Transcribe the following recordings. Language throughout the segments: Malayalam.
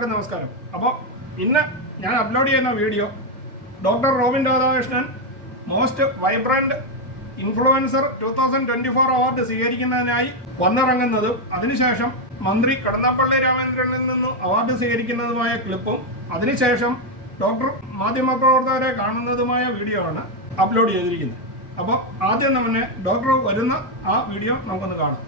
എല്ലാവർക്കും നമസ്കാരം. അപ്പോൾ ഇന്ന് ഞാൻ അപ്ലോഡ് ചെയ്യുന്ന video doctor Robin Radhakrishnan most vibrant influencer two thousand twenty four award സ്വീകരിക്കുന്നതിനായി വന്നിറങ്ങുന്നതും. അതിനുശേഷം മന്ത്രി കടന്നപ്പള്ളി രാമേന്ദ്രനിൽ നിന്നും അവാർഡ് സ്വീകരിക്കുന്നതുമായ ക്ലിപ്പും അതിനുശേഷം ഡോക്ടർ മാധ്യമപ്രവർത്തകരെ കാണുന്നതുമായ വീഡിയോ ആണ് അപ്ലോഡ് ചെയ്തിരിക്കുന്നത്. അപ്പോൾ ആദ്യം തന്നെ ഡോക്ടർ വരുന്ന ആ വീഡിയോ നമുക്കൊന്ന് കാണാം.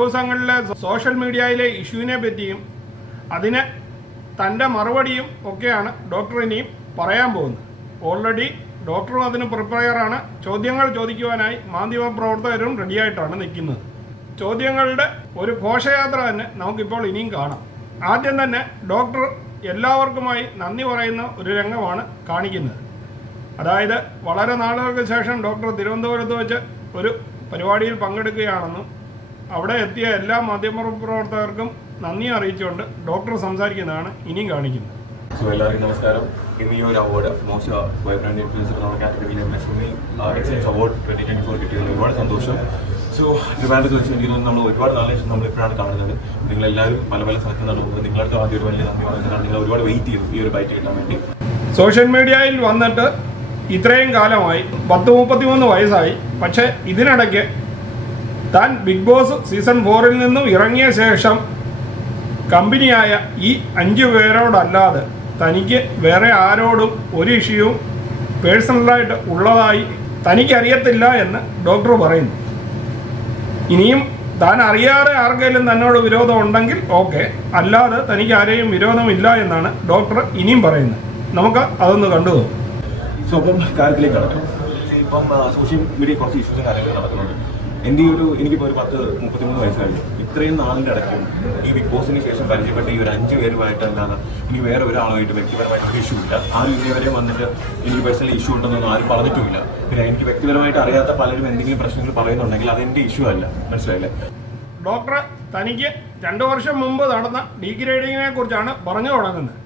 ദിവസങ്ങളിലെ സോഷ്യൽ മീഡിയയിലെ ഇഷ്യൂവിനെ പറ്റിയും അതിന് തന്റെ മറുപടിയും ഒക്കെയാണ് ഡോക്ടർ ഇനിയും പറയാൻ പോകുന്നത്. ഓൾറെഡി ഡോക്ടറും അതിന് പ്രിപ്പയറാണ്. ചോദ്യങ്ങൾ ചോദിക്കുവാനായി മാധ്യമ പ്രവർത്തകരും റെഡിയായിട്ടാണ് നിൽക്കുന്നത്. ചോദ്യങ്ങളുടെ ഒരു ഘോഷയാത്ര തന്നെ നമുക്കിപ്പോൾ ഇനിയും കാണാം. ആദ്യം തന്നെ ഡോക്ടർ എല്ലാവർക്കുമായി നന്ദി പറയുന്ന ഒരു രംഗമാണ് കാണിക്കുന്നത്. അതായത് വളരെ നാളുകൾക്ക് ശേഷം ഡോക്ടർ തിരുവനന്തപുരത്ത് വെച്ച് ഒരു പരിപാടിയിൽ പങ്കെടുക്കുകയാണെന്നും അവിടെ എത്തിയ എല്ലാ മാധ്യമ പ്രവർത്തകർക്കും നന്ദി അറിയിച്ചുകൊണ്ട് ഡോക്ടർ സംസാരിക്കുന്നതാണ് ഇനിയും കാണിക്കുന്നത്. സോ എല്ലാവർക്കും നമസ്കാരം. ഇന്ന് ഈ ഒരു അവാർഡ് മോശ വൈബ്രന്റ് ഇൻഫ്ലുവൻസർ നമ്മുടെ കാറ്റഗറിയിലെ Nesmi excellence award twenty twenty four കിട്ടിയതിൽ ഒരുപാട് സന്തോഷം. സോ ട്രിവാൻഡ്രത്ത് വെച്ച് എനിക്ക് തോന്നുന്നു നമ്മൾ ഒരുപാട് നാളെ ശേഷം നമ്മൾ ഇപ്പോഴാണ് കാണുന്നത്. നിങ്ങളെല്ലാവരും പല പല സ്ഥലത്ത് നടക്കുന്നത് നിങ്ങളുടെ ആദ്യം ഒരു വലിയ നന്ദി പറയുന്നതാണ് നിങ്ങൾ ഒരുപാട് വെയിറ്റ് ചെയ്തു ഈ ഒരു ബൈറ്റ് കിട്ടാൻ വേണ്ടി. സോഷ്യൽ മീഡിയയിൽ വന്നിട്ട് ഇത്രയും കാലമായി പത്ത് മുപ്പത്തി മൂന്ന് വയസ്സായി. പക്ഷേ ഇതിനിടയ്ക്ക് താൻ ബിഗ് ബോസ് സീസൺ ഫോറിൽ നിന്നും ഇറങ്ങിയ ശേഷം കമ്പനിയായ ഈ അഞ്ചു പേരോടല്ലാതെ തനിക്ക് വേറെ ആരോടും ഒരു ഇഷ്യൂ പേഴ്സണലായിട്ട് ഉള്ളതായി തനിക്കറിയത്തില്ല എന്ന് ഡോക്ടർ പറയുന്നു. ഇനിയും താൻ അറിയാതെ ആർക്കെങ്കിലും തന്നോട് വിരോധം ഉണ്ടെങ്കിൽ ഓക്കെ. അല്ലാതെ തനിക്ക് ആരെയും വിരോധമില്ല എന്നാണ് ഡോക്ടർ ഇനിയും പറയുന്നത്. നമുക്ക് അതൊന്ന് കണ്ടു നോക്കാം. ഇപ്പം സോഷ്യൽ മീഡിയ കുറച്ച് ഇഷ്യൂസും കാര്യങ്ങളും നടക്കുന്നുണ്ട്. എന്റെ ഒരു എനിക്കിപ്പോൾ ഒരു പത്ത് മുപ്പത്തിമൂന്ന് വയസ്സായി. ഇത്രയും നാളിന്റെ അടക്കം ഈ ബിഗ് ബോസിന് ശേഷം പരിചയപ്പെട്ട ഈ ഒരു അഞ്ച് പേരുമായിട്ട് എന്താണ് ഇനി വേറെ ഒരാളുമായിട്ട് വ്യക്തിപരമായിട്ട് ഒരു ഇഷ്യൂ ഇല്ല. ആരും ഇന്നേവരെ വന്നിട്ട് എനിക്ക് പേഴ്സണൽ ഇഷ്യൂ ഉണ്ടെന്നൊന്നും ആരും പറഞ്ഞിട്ടുമില്ല. പിന്നെ എനിക്ക് വ്യക്തിപരമായിട്ട് അറിയാത്ത പലരും എന്തെങ്കിലും പ്രശ്നങ്ങൾ പറയുന്നുണ്ടെങ്കിൽ അതെന്റെ ഇഷ്യൂ അല്ല. മനസ്സിലായില്ലേ? ഡോക്ടർ തനിക്ക് രണ്ടു വർഷം മുമ്പ് നടന്ന ഡീഗ്രേഡിങ്ങിനെ കുറിച്ചാണ് പറഞ്ഞു തുടങ്ങുന്നത്.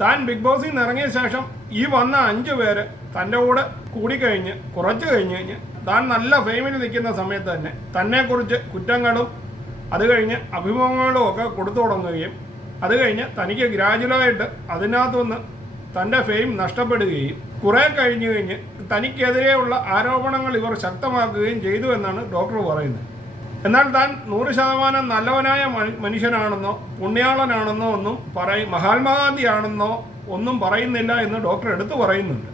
താൻ ബിഗ് ബോസിൽ നിന്ന് ഇറങ്ങിയ ശേഷം ഈ വന്ന അഞ്ചു പേര് തന്റെ കൂടെ കൂടിക്കഴിഞ്ഞ് കുറച്ച് കഴിഞ്ഞ് കഴിഞ്ഞ് താൻ നല്ല ഫെയിമിൽ നിൽക്കുന്ന സമയത്ത് തന്നെ തന്നെക്കുറിച്ച് കുറ്റങ്ങളും അത് കഴിഞ്ഞ് അഭിമുഖങ്ങളും ഒക്കെ കൊടുത്തു തുടങ്ങുകയും അത് കഴിഞ്ഞ് തനിക്ക് ഗ്രാജുവലായിട്ട് അതിനകത്തുനിന്ന് തന്റെ ഫെയിം നഷ്ടപ്പെടുകയും കുറേ കഴിഞ്ഞ് കഴിഞ്ഞ് തനിക്കെതിരെയുള്ള ആരോപണങ്ങൾ ഇവർ ശക്തമാക്കുകയും ചെയ്തു എന്നാണ് ഡോക്ടർ പറയുന്നത്. എന്നാൽ താൻ നൂറ് ശതമാനം നല്ലവനായ മനുഷ്യനാണെന്നോ പുണ്യാളനാണെന്നോ ഒന്നും പറയും മഹാത്മാഗാന്ധിയാണെന്നോ ഒന്നും പറയുന്നില്ല എന്ന് ഡോക്ടർ എടുത്തു പറയുന്നുണ്ട്.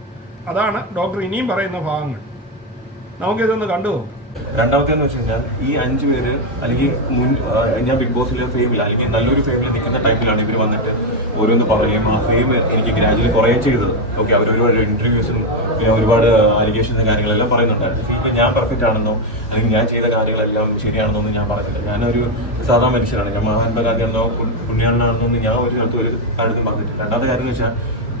അതാണ് ഡോക്ടർ ഇനിയും പറയുന്ന ഭാഗങ്ങൾ. നമുക്ക് ഇതൊന്ന് കണ്ടു നോക്കാം. രണ്ടാമത്തെ എന്ന് വെച്ച് കഴിഞ്ഞാൽ ഈ അഞ്ച് പേര് അല്ലെങ്കിൽ മുൻ ഞാൻ ബിഗ് ബോസിലെ ഫെയിമിൽ അല്ലെങ്കിൽ നല്ലൊരു ഫെയിമിൽ നിൽക്കുന്ന ടൈപ്പിലാണ് ഇവർ വന്നിട്ട് ഓരോന്ന് പറയുകയും ആ ഫെയിം എനിക്ക് ഗ്രാജുവലി കുറയുകയും ചെയ്തത്. ഓക്കെ അവർ ഒരുപാട് ഇന്റർവ്യൂസും പിന്നെ ഒരുപാട് അലിഗേഷൻസും കാര്യങ്ങളെല്ലാം പറയുന്നുണ്ടായിരുന്നു. ഇപ്പം ഞാൻ പെർഫെക്റ്റ് ആണെന്നോ അല്ലെങ്കിൽ ഞാൻ ചെയ്ത കാര്യങ്ങളെല്ലാം ശരിയാണെന്നോ ഒന്നും ഞാൻ പറഞ്ഞില്ല ഞാനൊരു സാധാരണ മനുഷ്യനാണ്. ഞാൻ മഹാത്മാഗാന്ധിയാണെന്നോ പുണ്യാളനാണെന്നോ ഒന്നും ഞാൻ ഒരു സ്ഥലത്ത് ഒരു കാര്യത്തിൽ പറഞ്ഞിട്ടില്ല. രണ്ടാമത്തെ കാര്യം എന്ന് വെച്ചാൽ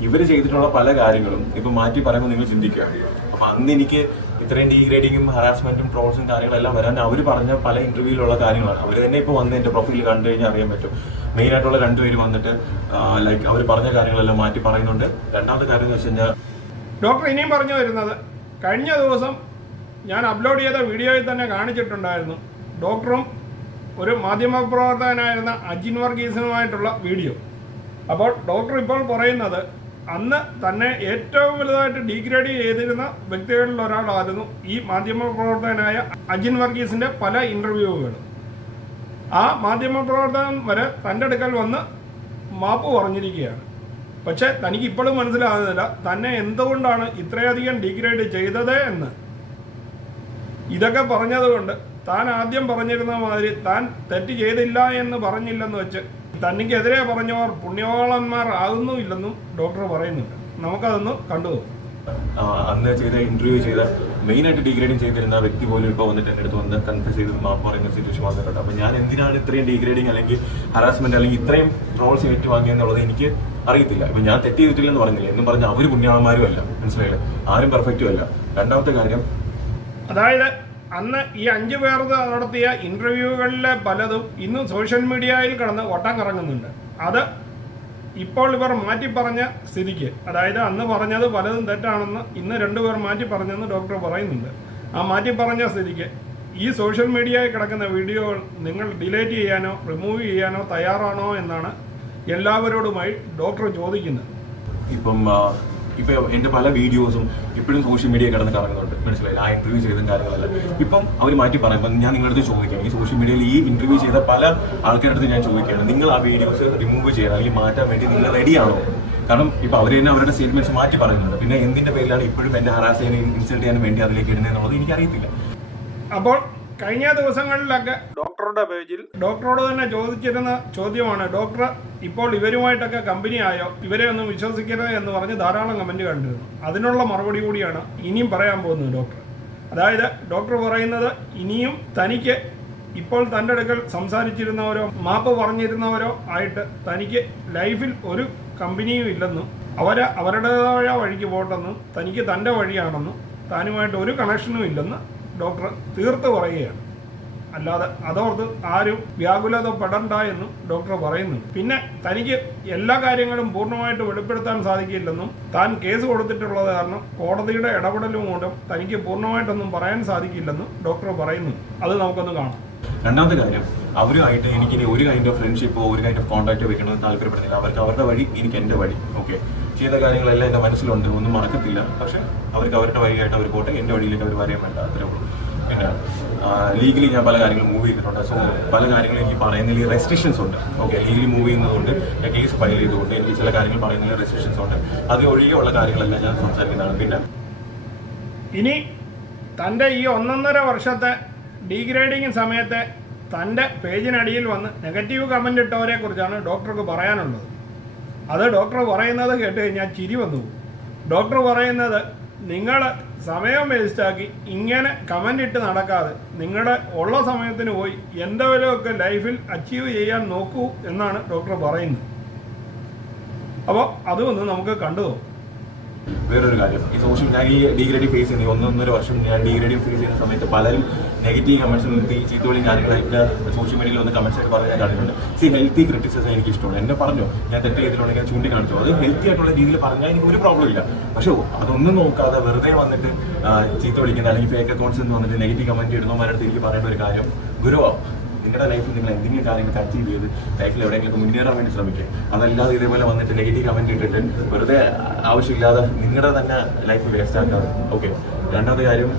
ഇവർ ചെയ്തിട്ടുള്ള പല കാര്യങ്ങളും ഇപ്പൊ മാറ്റി പറയുമ്പോൾ നിങ്ങൾ ചിന്തിക്കുക. അപ്പൊ അന്ന് എനിക്ക് ഇത്രയും ഡീഗ്രേഡിങ്ങും ഹറാസ്മെന്റും ട്രോൾസും കാര്യങ്ങളെല്ലാം വരാൻ അവർ പറഞ്ഞ പല ഇന്റർവ്യൂവിലുള്ള കാര്യങ്ങളാണ്. അവർ തന്നെ ഇപ്പോൾ വന്ന് എന്റെ പ്രൊഫൈൽ കണ്ടു കഴിഞ്ഞാൽ അറിയാൻ പറ്റും. മെയിൻ ആയിട്ടുള്ള രണ്ടുപേര് വന്നിട്ട് ലൈക്ക് അവർ പറഞ്ഞ കാര്യങ്ങളെല്ലാം മാറ്റി പറയുന്നുണ്ട്. രണ്ടാമത്തെ കാര്യം എന്ന് വെച്ച് കഴിഞ്ഞാൽ ഡോക്ടർ ഇനിയും പറഞ്ഞു വരുന്നത് കഴിഞ്ഞ ദിവസം ഞാൻ അപ്ലോഡ് ചെയ്ത വീഡിയോയിൽ തന്നെ കാണിച്ചിട്ടുണ്ടായിരുന്നു. ഡോക്ടറും ഒരു മാധ്യമപ്രവർത്തകനായിരുന്ന അജിൻ വർഗീസിനുമായിട്ടുള്ള വീഡിയോ. അപ്പോൾ ഡോക്ടർ ഇപ്പോൾ പറയുന്നത് അന്ന് തന്നെ ഏറ്റവും വലുതായിട്ട് ഡീഗ്രേഡ് ചെയ്തിരുന്ന വ്യക്തികളിൽ ഒരാളായിരുന്നു ഈ മാധ്യമ പ്രവർത്തകനായ അജിൻ വർഗീസിന്റെ പല ഇന്റർവ്യൂകളും ആ മാധ്യമ പ്രവർത്തകൻ വരെ തന്റെ അടുക്കൽ വന്ന് മാപ്പ് പറഞ്ഞിരിക്കുകയാണ്. പക്ഷേ തനിക്ക് ഇപ്പോഴും മനസ്സിലാകുന്നില്ല തന്നെ എന്തുകൊണ്ടാണ് ഇത്രയധികം ഡിഗ്രേഡ് ചെയ്തത് എന്ന്. ഇതൊക്കെ പറഞ്ഞതുകൊണ്ട് താൻ ആദ്യം പറഞ്ഞിരുന്ന മാതിരി താൻ തെറ്റ് ചെയ്തില്ല എന്ന് പറഞ്ഞില്ലെന്ന് വെച്ച് തനിക്കെതിരെ പറഞ്ഞവർ പുണ്യവാളന്മാർ ആകുന്നുമില്ലെന്നും ഡോക്ടർ പറയുന്നുണ്ട്. നമുക്കതൊന്ന് കണ്ടു. അന്ന് ചെയ്ത ഇന്റർവ്യൂ ചെയ്ത മെയിൻ ആയിട്ട് ഡിഗ്രേഡിങ് ചെയ്തിരുന്ന വ്യക്തി പോലും ഇപ്പോൾ വന്നിട്ട് എന്റെ അടുത്ത് വന്ന് കൺഫ്യൂസ് ചെയ്ത് മാപ്പ് പറയുന്ന സിറ്റുവേഷൻ വന്നിട്ടുണ്ട്. അപ്പോൾ ഞാൻ എന്തിനാണ് ഇത്രയും ഡിഗ്രേഡിങ് അല്ലെങ്കിൽ ഹറാസ്മെന്റ് അല്ലെങ്കിൽ ഇത്രയും ട്രോൾസ് ഏറ്റുവാങ്ങിയെന്നുള്ളത് എനിക്ക് അറിയത്തില്ല. ഇപ്പം ഞാൻ തെറ്റ് ചെയ്തിട്ടില്ലെന്ന് പറഞ്ഞില്ല? എന്നും പറഞ്ഞ അവർ പുണ്യാളന്മാരും അല്ല. മനസ്സിലായില്ലേ? ആരും പെർഫെക്റ്റും അല്ല. രണ്ടാമത്തെ കാര്യം അതായത് അന്ന് ഈ അഞ്ച് പേർ നടത്തിയ ഇന്റർവ്യൂകളിലെ പലതും ഇന്നും സോഷ്യൽ മീഡിയയിൽ കിടന്ന് ഒട്ടം കറങ്ങുന്നുണ്ട് അത് ഇപ്പോൾ ഇവർ മാറ്റി പറഞ്ഞ സ്ഥിതിക്ക്. അതായത് അന്ന് പറഞ്ഞത് പലതും തെറ്റാണെന്ന് ഇന്ന് രണ്ടുപേർ മാറ്റി പറഞ്ഞെന്ന് ഡോക്ടർ പറയുന്നുണ്ട്. ആ മാറ്റി പറഞ്ഞ സ്ഥിതിക്ക് ഈ സോഷ്യൽ മീഡിയയിൽ കിടക്കുന്ന വീഡിയോകൾ നിങ്ങൾ ഡിലീറ്റ് ചെയ്യാനോ റിമൂവ് ചെയ്യാനോ തയ്യാറാണോ എന്നാണ് എല്ലാവരോടുമായി ഡോക്ടർ ചോദിക്കുന്നത്. ഇപ്പം ആ, എന്റെ പല വീഡിയോസും ഇപ്പോഴും സോഷ്യൽ മീഡിയ കിടന്ന് കറങ്ങുന്നുണ്ട്. മനസ്സിലായില്ല? ആ ഇന്റർവ്യൂ ചെയ്ത കാര്യങ്ങളല്ല. ഇപ്പം അവർ മാറ്റി പറയാം. ഇപ്പം ഞാൻ നിങ്ങളുടെ അടുത്ത് ചോദിക്കാം. ഈ സോഷ്യൽ മീഡിയയിൽ ഈ ഇന്റർവ്യൂ ചെയ്ത പല ആൾക്കാരുടെ അടുത്ത് ഞാൻ ചോദിക്കുകയാണ്. നിങ്ങൾ ആ വീഡിയോസ് റിമൂവ് ചെയ്യാൻ അല്ലെങ്കിൽ മാറ്റാൻ വേണ്ടി നിങ്ങൾ റെഡിയാണോ കാരണം ഇപ്പൊ അവർ തന്നെ അവരുടെ സ്റ്റേറ്റ്മെന്റ്സ് മാറ്റി പറയുന്നുണ്ട്. പിന്നെ എന്തിന്റെ പേരിലാണ് ഇപ്പോഴും എന്നെ ഹറാസ് ചെയ്യാൻ ഇൻസൾട്ട് ചെയ്യാൻ വേണ്ടി അതിലേക്ക് ഇടുന്നതെന്നുള്ളത് എനിക്കറിയത്തില്ല. അപ്പോൾ കഴിഞ്ഞ ദിവസങ്ങളിലൊക്കെ ഡോക്ടറുടെ പേജിൽ ഡോക്ടറോട് തന്നെ ചോദിച്ചിരുന്ന ചോദ്യമാണ് ഡോക്ടർ ഇപ്പോൾ ഇവരുമായിട്ടൊക്കെ കമ്പനി ആയോ? ഇവരെ ഒന്നും വിശ്വസിക്കരുത് എന്ന് പറഞ്ഞ് ധാരാളം കമന്റ് കണ്ടിരുന്നു അതിനുള്ള മറുപടി കൂടിയാണ് ഇനിയും പറയാൻ പോകുന്നത് ഡോക്ടർ. അതായത് ഡോക്ടർ പറയുന്നത് ഇനിയും തനിക്ക് ഇപ്പോൾ തന്റെ അടുക്കൽ സംസാരിച്ചിരുന്നവരോ മാപ്പ് പറഞ്ഞിരുന്നവരോ ആയിട്ട് തനിക്ക് ലൈഫിൽ ഒരു കമ്പനിയും ഇല്ലെന്നും അവരെ അവരുടേതായ വഴിക്ക് പോട്ടെന്നും തനിക്ക് തന്റെ വഴിയാണെന്നും താനുമായിട്ട് ഒരു കണക്ഷനും ഇല്ലെന്ന് ഡോക്ടർ തീർത്ത് പറയുകയാണ്. അല്ലാതെ അതോർത്ത് ആരും വ്യാകുലത പെടണ്ട എന്നും ഡോക്ടർ പറയുന്നു. പിന്നെ തനിക്ക് എല്ലാ കാര്യങ്ങളും പൂർണമായിട്ട് വെളിപ്പെടുത്താൻ സാധിക്കില്ലെന്നും താൻ കേസ് കൊടുത്തിട്ടുള്ളത് കാരണം കോടതിയുടെ ഇടപെടലും മൂലം തനിക്ക് പൂർണമായിട്ടൊന്നും പറയാൻ സാധിക്കില്ലെന്നും ഡോക്ടർ പറയുന്നു. അത് നമുക്കൊന്ന് കാണാം. രണ്ടാമത്തെ കാര്യം അവരുമായിട്ട് എനിക്ക് ഇനി ഒരു കൈൻഡ് ഓഫ് ഫ്രണ്ട്ഷിപ്പോ ഒരു കൈൻഡ് ഓഫ് കോൺടാക്ട് വെക്കണമെന്ന് താല്പര്യപ്പെടുന്നില്ല. അവർക്ക് അവരുടെ വഴി എനിക്ക് എന്റെ വഴി ഓക്കെ ചെയ്ത കാര്യങ്ങളെല്ലാം എന്റെ മനസ്സിലുണ്ട് ഒന്നും മറക്കത്തില്ല. പക്ഷെ അവർക്ക് അവരുടെ വഴിയായിട്ട് അവർ പോട്ടെ എന്റെ വഴിയിലേക്ക് അവർ വരാൻ വേണ്ട അത്രേ ഉള്ളൂ. ലീഗലി ഞാൻ പല കാര്യങ്ങളും മൂവ് ചെയ്തിട്ടുണ്ട്. സോ പല കാര്യങ്ങളും എനിക്ക് പറയുന്നതിൽ റെസ്ട്രിക്ഷൻസ് ഉണ്ട്. ഓക്കെ ലീഗലി മൂവ് ചെയ്യുന്നതുകൊണ്ട് കേസ് ഫയൽ ചെയ്തുകൊണ്ട് എനിക്ക് ചില കാര്യങ്ങൾ പറയുന്നതിൽ റെസ്ട്രിക്ഷൻസ് ഉണ്ട്. അത് ഒഴികെയുള്ള കാര്യങ്ങളെല്ലാം ഞാൻ സംസാരിക്കുന്നതാണ്. പിന്നെ ഇനി തന്റെ ഈ ഒന്നൊന്നര വർഷത്തെ ഡീഗ്രേഡിങ് സമയത്ത് തന്റെ പേജിനടിയിൽ വന്ന് നെഗറ്റീവ് കമന്റ് ഇട്ടവരെ കുറിച്ചാണ് ഡോക്ടർക്ക് പറയാനുള്ളത്. അത് ഡോക്ടർ പറയുന്നത് കേട്ട് കഴിഞ്ഞാൽ ചിരി വന്നു. ഡോക്ടർ പറയുന്നത് നിങ്ങൾ സമയം വേസ്റ്റാക്കി ഇങ്ങനെ കമന്റ് ഇട്ട് നടക്കാതെ നിങ്ങളുടെ ഉള്ള സമയത്തിന് പോയി എന്തെങ്കിലുമൊക്കെ ലൈഫിൽ അച്ചീവ് ചെയ്യാൻ നോക്കൂ എന്നാണ് ഡോക്ടർ പറയുന്നത്. അപ്പോൾ അതൊന്ന് നമുക്ക് കണ്ടു വേറൊരു കാര്യം ഈ സോഷ്യൽ ഞാൻ ഈ ഡിഗ്രേഡി ഫേസ് ചെയ്യുന്നത് ഒന്നൊന്നര വർഷം ഞാൻ ഡിഗ്രേഡി ഫേസ് ചെയ്യുന്ന സമയത്ത് പലരും നെഗറ്റീവ് കമന്റ്സ് നിർത്തി ചീത്തവിളിയും കാര്യങ്ങളൊക്കെ സോഷ്യൽ മീഡിയയിൽ വന്ന് കമൻസ് ആയിട്ട് പറഞ്ഞ് കാര്യങ്ങളുണ്ട് സി ഹെൽത്തി ക്രിറ്റിസിസം എനിക്ക് ഇഷ്ടമാണ് എന്നെ പറഞ്ഞു? ഞാൻ തെറ്റ് ചെയ്തിട്ടുണ്ടെങ്കിൽ ഞാൻ ചൂണ്ടിക്കാണിച്ചു? അത് ഹെൽത്തി ആയിട്ടുള്ള രീതിയിൽ പറഞ്ഞാൽ എനിക്ക് ഒരു പ്രോബ്ലം ഇല്ല. പക്ഷേ അതൊന്നും നോക്കാതെ വെറുതെ വന്നിട്ട് ചീത്ത വിളിക്കുന്ന അല്ലെങ്കിൽ ഫേക്ക് അക്കൗണ്ട്സ് എന്ന് വന്നിട്ട് നെഗറ്റീവ് കമന്റ് ഇടുന്നവരുടെ എനിക്ക് പറയേണ്ട ഒരു കാര്യം ഗുരുവാ നിങ്ങളുടെ ലൈഫിൽ നിങ്ങൾ എന്തെങ്കിലും കാര്യങ്ങൾ അച്ചീവ് ചെയ്ത് ലൈഫിൽ എവിടെയെങ്കിലും മുന്നേറാൻ വേണ്ടി ശ്രമിക്കുക. അതല്ലാതെ ഇതേപോലെ വന്നിട്ട് നെഗറ്റീവ് കമന്റ് ഇട്ടിട്ട് വെറുതെ ആവശ്യമില്ലാതെ നിങ്ങളുടെ തന്നെ ലൈഫ് വേസ്റ്റ് ആക്കാതെ. ഓക്കെ രണ്ടാമത്തെ കാര്യം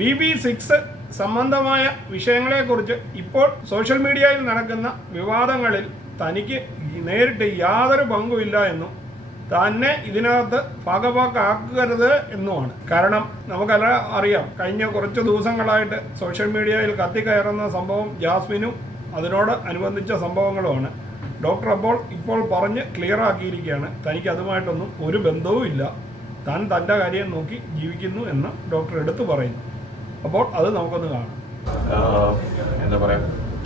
ബി ബി സിക്സ് സംബന്ധമായ വിഷയങ്ങളെക്കുറിച്ച് ഇപ്പോൾ സോഷ്യൽ മീഡിയയിൽ നടക്കുന്ന വിവാദങ്ങളിൽ തനിക്ക് നേരിട്ട് യാതൊരു പങ്കുമില്ല എന്നും തന്നെ ഇതിനകത്ത് ഭാഗഭാക്കാക്കരുത് എന്നുമാണ്. കാരണം നമുക്കെല്ലാം അറിയാം കഴിഞ്ഞ കുറച്ച് ദിവസങ്ങളായിട്ട് സോഷ്യൽ മീഡിയയിൽ കത്തിക്കയറുന്ന സംഭവം ജാസ്മിനും അതിനോട് അനുബന്ധിച്ച സംഭവങ്ങളുമാണ്. ഡോക്ടർ അപ്പോൾ ഇപ്പോൾ പറഞ്ഞ് ക്ലിയർ ആക്കിയിരിക്കുകയാണ്. തനിക്ക് അതുമായിട്ടൊന്നും ഒരു ബന്ധവും ഇല്ല താൻ തന്റെ കാര്യം നോക്കി ജീവിക്കുന്നു എന്ന് ഡോക്ടർ എടുത്തു പറയുന്നു. അപ്പോൾ അത് നമുക്കൊന്ന് കാണാം. എന്താ പറയാ?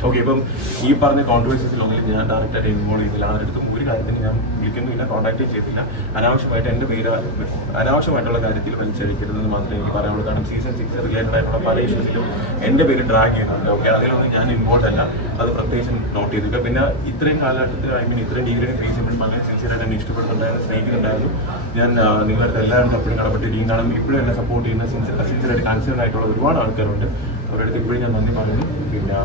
ഓക്കെ ഇപ്പം ഈ പറഞ്ഞ കോൺട്രവേഴ്സീസിലൊന്നും ഞാൻ ഡയറക്റ്റായിട്ട് ഇൻവോൾവ് ചെയ്തില്ല. അവരുടെ അടുത്തും ഒരു കാര്യത്തിന് ഞാൻ വിളിക്കുന്നില്ല കോൺടാക്ട് ചെയ്തില്ല. അനാവശ്യമായിട്ട് എന്റെ പേര് അനാവശ്യമായിട്ടുള്ള കാര്യത്തിൽ വലിച്ചഴിക്കരുതെന്ന് മാത്രമേ എനിക്ക് പറയാനുള്ളൂ. കാരണം സീസൺ സിക്സ് റിലേറ്റഡ് ആയിട്ടുള്ള പല ഇഷ്യൂസിലും എന്റെ പേര് ഡ്രാഗ് ചെയ്യുന്നുണ്ട്. ഓക്കെ അതിലൊന്നും ഞാൻ ഇൻവോൾവ് അല്ല. അത് പ്രത്യേകിച്ച് നോട്ട് ചെയ്തിട്ട് പിന്നെ ഇത്രയും കാലഘട്ടത്തിൽ ഐ മീൻ ഇത്രയും ഡിഗ്രി ഫീസ് ചെയ്യുമ്പോൾ അങ്ങനെ സിൻസിയറായിട്ട് എന്നെ ഇഷ്ടപ്പെടുന്നുണ്ടായിരുന്നു സ്നേഹിക്കുന്നുണ്ടായിരുന്നു. ഞാൻ നിങ്ങളുടെ എല്ലാവരും എപ്പോഴും കടപ്പെട്ടിരിക്കും കാരണം ഇപ്പോഴും എന്നെ സപ്പോർട്ട് ചെയ്യുന്ന സിൻസിയർ സിൻസിയറായിട്ട് കൺസേൺ ആയിട്ടുള്ള ഒരുപാട് ആൾക്കാരുണ്ട്. പിന്നെ.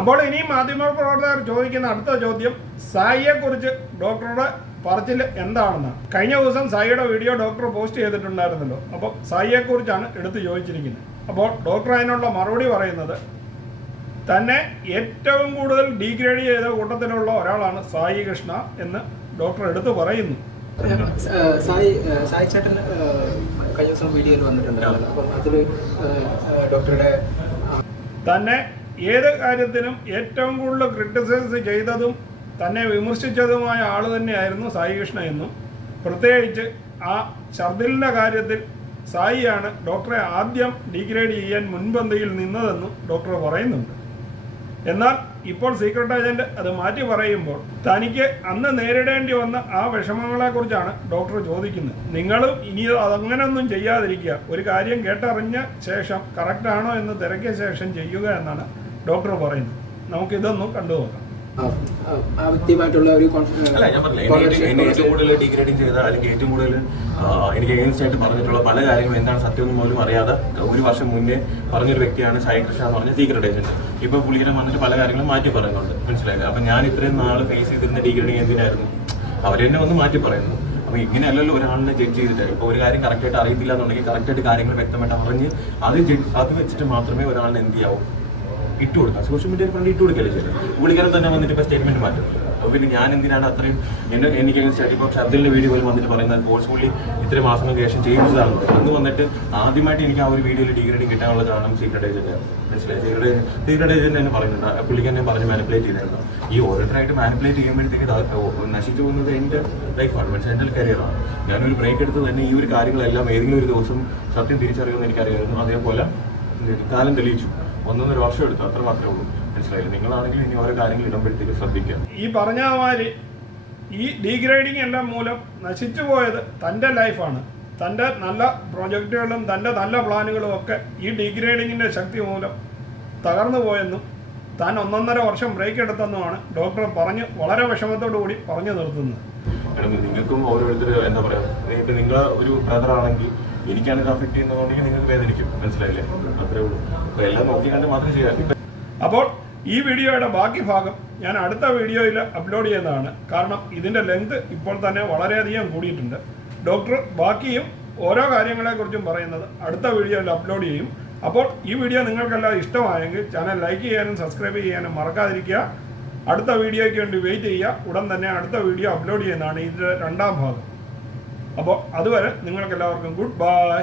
അപ്പോൾ ഇനി മാധ്യമപ്രവർത്തകർ ചോദിക്കുന്ന അടുത്ത ചോദ്യം സായിയെ കുറിച്ച് ഡോക്ടറുടെ പറച്ചിൽ എന്താണെന്ന്. കഴിഞ്ഞ ദിവസം സായിയുടെ വീഡിയോ ഡോക്ടർ പോസ്റ്റ് ചെയ്തിട്ടുണ്ടായിരുന്നല്ലോ. അപ്പോൾ സായിയെ കുറിച്ചാണ് എടുത്ത് ചോദിച്ചിരിക്കുന്നത്. അപ്പോൾ ഡോക്ടർ അതിനുള്ള മറുപടി പറയുന്നത് തന്നെ ഏറ്റവും കൂടുതൽ ഡീഗ്രേഡ് ചെയ്ത കൂട്ടത്തിലുള്ള ഒരാളാണ് സായി കൃഷ്ണ എന്ന് ഡോക്ടർ എടുത്തു പറയുന്നു. സായി സായി ചേട്ടൻ കഴിഞ്ഞ ദിവസം വീഡിയോയിൽ വന്നിട്ടുണ്ടായിരുന്നു. അപ്പം അതിൽ ഡോക്ടറുടെ തന്നെ ഏത് കാര്യത്തിനും ഏറ്റവും കൂടുതൽ ക്രിട്ടിസൈസ് ചെയ്തതും തന്നെ വിമർശിച്ചതുമായ ആൾ തന്നെയായിരുന്നു സായി കൃഷ്ണ എന്നും. പ്രത്യേകിച്ച് ആ ഷർദിലിന്റെ കാര്യത്തിൽ സായിയാണ് ഡോക്ടറെ ആദ്യം ഡിഗ്രേഡ് ചെയ്യാൻ മുൻപന്തിയിൽ നിന്നതെന്നും ഡോക്ടർ പറയുന്നുണ്ട്. എന്നാൽ ഇപ്പോൾ സീക്രട്ട് ഏജന്റ് അത് മാറ്റി പറയുമ്പോൾ തനിക്ക് അന്ന് നേരിടേണ്ടി വന്ന ആ വിഷമങ്ങളെക്കുറിച്ചാണ് ഡോക്ടർ ചോദിക്കുന്നത്. നിങ്ങളും ഇനി അതങ്ങനൊന്നും ചെയ്യാതിരിക്കുക. ഒരു കാര്യം കേട്ടറിഞ്ഞ ശേഷം കറക്റ്റാണോ എന്ന് തിരക്കിയ ശേഷം ചെയ്യുക എന്നാണ് ഡോക്ടർ പറയുന്നത്. നമുക്കിതൊന്നും കണ്ടു നോക്കാം വ്യക്തിയുമായിട്ടുള്ള ഒരു ഡിഗ്രേഡിങ് ചെയ്ത അല്ലെങ്കിൽ ഏറ്റവും കൂടുതൽ എനിക്ക് എഗൻസ്റ്റ് ആയിട്ട് പറഞ്ഞിട്ടുള്ള പല കാര്യങ്ങളും എന്താണ് സത്യം എന്ന് പോലും അറിയാതെ ഒരു വർഷം മുന്നേ പറഞ്ഞൊരു വ്യക്തിയാണ് സായി കൃഷ്ണ എന്ന് പറഞ്ഞ സീക്രട്ട് ഏജന്റ് ഇപ്പൊ പുള്ളിനെ വന്നിട്ട് പല കാര്യങ്ങളും മാറ്റി പറയുന്നുണ്ട്. മനസ്സിലായില്ല? അപ്പൊ ഞാൻ ഇത്രയും നാൾ ഫേസ് ചെയ്തിരുന്ന ഡിഗ്രേഡിങ് എന്തിനായിരുന്നു? അവരെന്നെ വന്ന് മാറ്റി പറയുന്നു. അപ്പൊ ഇങ്ങനെയല്ലല്ലോ ഒരാളിനെ ജഡ്ജ് ചെയ്തിട്ട്. ഇപ്പൊ ഒരു കാര്യം കറക്റ്റ് ആയിട്ട് അറിയത്തില്ല എന്നുണ്ടെങ്കിൽ കറക്റ്റ് ആയിട്ട് കാര്യങ്ങൾ വ്യക്തമായിട്ട് അറിഞ്ഞ് അത് അത് വെച്ചിട്ട് മാത്രമേ ഒരാളിന് എന്ത് ചെയ്യാവൂ? ഇട്ട് കൊടുക്കാം. സോഷ്യൽ മീഡിയയിൽ ഫ്രണ്ട് ഇട്ട് കൊടുക്കല്ലേ ചെയ്തത്? പുള്ളിക്കാരൻ തന്നെ വന്നിട്ട് ഇപ്പൊ സ്റ്റേറ്റ്മെന്റ് മാറ്റും. അപ്പോൾ പിന്നെ ഞാൻ എന്തിനാണ് അത്രയും എന്നെ എനിക്ക് ഇപ്പോൾ ഷർദിലിന്റെ വീഡിയോ പോലും വന്നിട്ട് പറയുന്നത് ഫോഴ്സ്ഫുള്ളി ഇത്രയും മാസങ്ങൾക്ക് ശേഷം ചെയ്യുന്നതാണ്. അന്ന് വന്നിട്ട് ആദ്യമായിട്ട് എനിക്ക് ആ ഒരു വീഡിയോയിൽ ഡിഗ്രേഡിങ് കിട്ടാനുള്ള കാരണം സീക്രട്ട് ഏജന്റ് മനസ്സിലായി? സീക്രട്ട് സീക്രട്ട് ഏജന്റ് തന്നെ പറയുന്നുണ്ട്. പുള്ളിക്ക് എന്നെ പറഞ്ഞ് മാനിപ്പുലേറ്റ് ചെയ്തിരുന്നു. ഈ ഓരോരുത്തരായിട്ട് മാനിപ്പുലേറ്റ് ചെയ്യുമ്പോഴത്തേക്ക് നശിച്ചു പോകുന്നത് എന്റെ ലൈഫാണ് മനസ്സിലായി? എന്റെ കരിയറാണ് ഞാനൊരു ബ്രേക്ക് എടുത്ത് തന്നെ ഈ ഒരു കാര്യങ്ങളെല്ലാം ഏതെങ്കിലും ഒരു ദിവസം സത്യം തിരിച്ചറിയുമെന്ന് എനിക്കറിയായിരുന്നു. അതേപോലെ കാലം തെളിയിച്ചു. ഒന്നൊന്നര വർഷം എടുത്തു അത്ര മാത്രമേ ഉള്ളൂ. മനസ്സിലായില്ല? നിങ്ങളാണെങ്കിൽ ഇനി ഓരോ കാര്യങ്ങൾ ഇടുമ്പോഴത്തേക്ക് ശ്രദ്ധിക്കുക. ഈ പറഞ്ഞ മാതിരി ഈ ഡീഗ്രേഡിംഗ് എല്ലാം മൂലം നശിച്ചു പോയത് തന്റെ ലൈഫാണ് തന്റെ നല്ല പ്രൊജക്റ്റുകളും തന്റെ നല്ല പ്ലാനുകളും ഒക്കെ ഈ ഡീഗ്രേഡിങ്ങിന്റെ ശക്തി മൂലം തകർന്നു പോയെന്നും താൻ ഒന്നൊന്നര വർഷം ബ്രേക്ക് എടുത്തെന്നുമാണ് ഡോക്ടർ പറഞ്ഞ് വളരെ വിഷമത്തോടു കൂടി പറഞ്ഞു നിർത്തുന്നത്. നിങ്ങൾക്കും ഓരോരുത്തർ എന്താ പറയാ ഇപ്പൊ നിങ്ങൾ ഒരു ബ്രദർ ആണെങ്കിൽ എനിക്കാണ് ഇത് അഫക്ട് ചെയ്യുന്നതുകൊണ്ടെങ്കിൽ നിങ്ങൾക്ക് വേദനിക്കും. മനസ്സിലായില്ലേ? അത്രേ ഉള്ളൂ. അപ്പൊ എല്ലാം നോക്കി മാത്രം അപ്പോൾ ഈ വീഡിയോയുടെ ബാക്കി ഭാഗം ഞാൻ അടുത്ത വീഡിയോയിൽ അപ്ലോഡ് ചെയ്യുന്നതാണ്. കാരണം ഇതിന്റെ ലെങ്ത് ഇപ്പോൾ തന്നെ വളരെയധികം കൂടിയിട്ടുണ്ട്. ഡോക്ടർ ബാക്കിയും ഓരോ കാര്യങ്ങളെക്കുറിച്ചും പറയുന്നത് അടുത്ത വീഡിയോയിൽ അപ്ലോഡ് ചെയ്യും. അപ്പോൾ ഈ വീഡിയോ നിങ്ങൾക്കെല്ലാം ഇഷ്ടമായെങ്കിൽ ചാനൽ ലൈക്ക് ചെയ്യാനും സബ്സ്ക്രൈബ് ചെയ്യാനും മറക്കാതിരിക്കുക. അടുത്ത വീഡിയോയ്ക്ക് വേണ്ടി വെയിറ്റ് ചെയ്യുക. ഉടൻ തന്നെ അടുത്ത വീഡിയോ അപ്ലോഡ് ചെയ്യുന്നതാണ് ഇതിന്റെ രണ്ടാം ഭാഗം. അപ്പോൾ അതുവരെ നിങ്ങൾക്കെല്ലാവർക്കും ഗുഡ് ബൈ